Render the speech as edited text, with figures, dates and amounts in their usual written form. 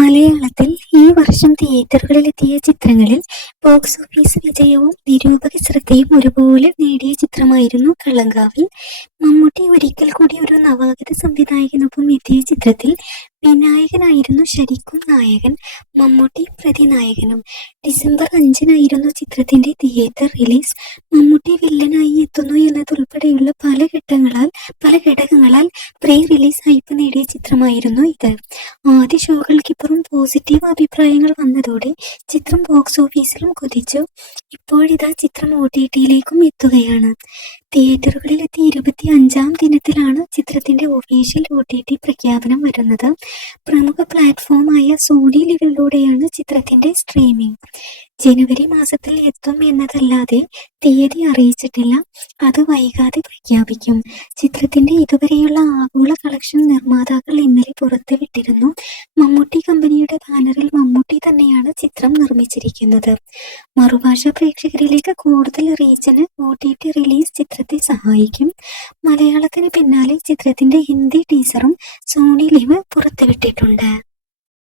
മലയാളത്തിൽ ഈ വർഷം തിയേറ്ററുകളിലെത്തിയ ചിത്രങ്ങളിൽ ബോക്സ് ഓഫീസ് വിജയവും നിരൂപക ശ്രദ്ധയും ഒരുപോലെ നേടിയ ചിത്രമായിരുന്നു കളങ്കാവൽ. മമ്മൂട്ടി ഒരിക്കൽ കൂടി ഒരു നവാഗത സംവിധായകനൊപ്പം എത്തിയ ചിത്രത്തിൽ വിനായകനായിരുന്നു ശരിക്കും നായകൻ, മമ്മൂട്ടി പ്രതിനായകനും. ഡിസംബർ 5-നായിരുന്നു ചിത്രത്തിന്റെ തിയേറ്റർ റിലീസ്. മമ്മൂട്ടി വില്ലനായി എത്തുന്നു എന്നതുൾപ്പെടെയുള്ള പല ഘടകങ്ങളാൽ പ്രീ റിലീസ് ഹൈപ്പ് നേടിയ ചിത്രമായിരുന്നു ഇത്. ആദ്യ ഷോകൾക്കിപ്പുറം പോസിറ്റീവ് അഭിപ്രായങ്ങൾ വന്നതോടെ ചിത്രം ബോക്സ് ഓഫീസിലും കുതിച്ചു. ഇപ്പോഴിതാ ചിത്രം OTT-യിലേക്കും എത്തുകയാണ്. തിയേറ്ററുകളിലെത്തി 25-ാം ദിനത്തിലാണ് ചിത്രത്തിന്റെ ഒഫീഷ്യൽ OTT പ്രഖ്യാപനം വരുന്നത്. പ്രമുഖ പ്ലാറ്റ്ഫോമായ സോണി ലിവിലൂടെയാണ് ചിത്രത്തിന്റെ സ്ട്രീമിംഗ്. ജനുവരി മാസത്തിൽ എത്തും എന്നതല്ലാതെ തീയതി അറിയിച്ചിട്ടില്ല. അത് വൈകാതെ പ്രഖ്യാപിക്കും. ചിത്രത്തിന്റെ ഇതുവരെയുള്ള ആഗോള കളക്ഷൻ നിർമ്മാതാക്കൾ ഇന്നലെ പുറത്തുവിട്ടിരുന്നു. മമ്മൂട്ടി കമ്പനിയുടെ ബാനറിൽ മമ്മൂട്ടി തന്നെയാണ് ചിത്രം നിർമ്മിച്ചിരിക്കുന്നത്. മറുഭാഷ പ്രേക്ഷകരിലേക്ക് കൂടുതൽ റീച്ചിന് OTT റിലീസ് ചിത്രത്തെ സഹായിക്കും. മലയാളത്തിന് പിന്നാലെ ചിത്രത്തിന്റെ ഹിന്ദി ടീസറും സോണി ലിവ് പുറത്തുവിട്ടിട്ടുണ്ട്.